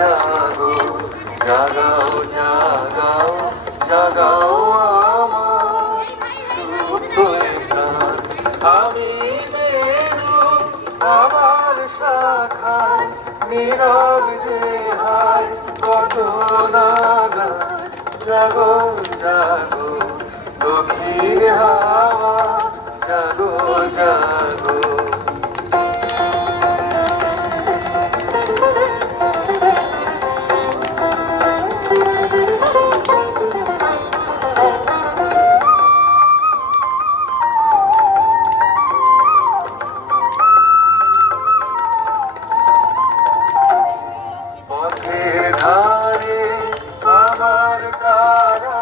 জাগো জাগাও জাগাও জাগাও আমার সুপ্ত প্রাণ। আমি বেরু আমার শাখায় নীরব যে হায় কত নাগান। জাগো জাগো দক্ষিণ হাওয়া জাগো জাগো। পথের ধারে আমার কারা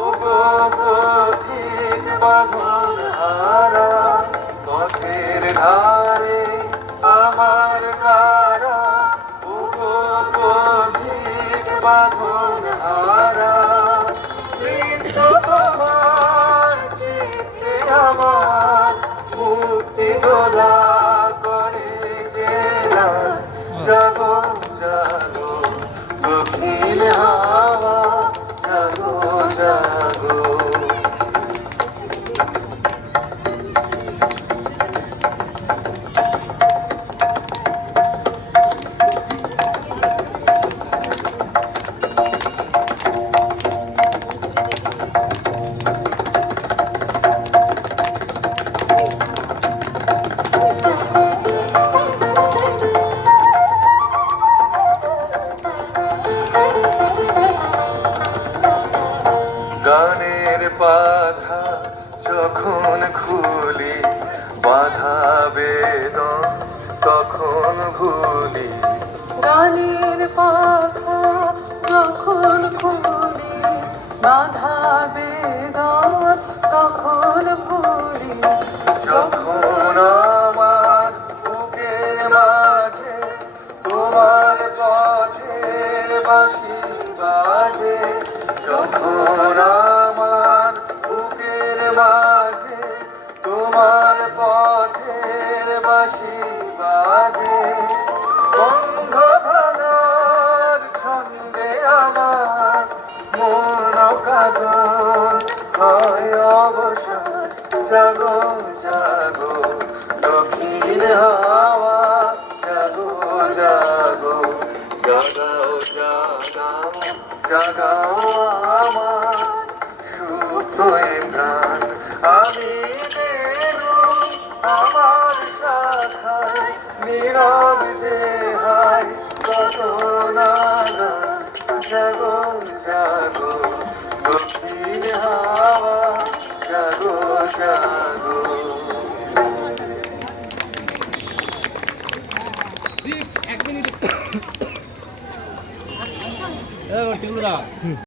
ওগো পথিক বাঁধন হারা। পথের ধারে আমার কারা ওগো পথিক বাঁধন হারা। কিন্তু তোমার চিত্তে আমার মুক্তি দোলা করে গেলা। জাগো জাগো দক্ষিণ হাওয়া জাগো জাগো। গানের বাধা যখন খুলি বাধা বেদন তখন ভুলি। গানের পাখা যখন খুলি বাধা বেদন তখন ভুলি। যখন আমার বুকের মাঝে তোমার পথের বাঁশি বাজে। যখন আমার বুকের মাঝে তোমার পথের বাঁশি বাজে। বন্ধ ভাঙার ছন্দে আমার মন কাঁদন হয় অবসান। জাগো জাগো দক্ষিণ হাওয়া জাগো জাগো। জাগাও জাগাও জাগাও আমার সুপ্ত প্রাণ। আমি বেরু আমার শাখায় নীরব যে হায় কত নাগান। জাগো জাগো দক্ষিণ হাওয়া জাগো জাগো। এক মিনিট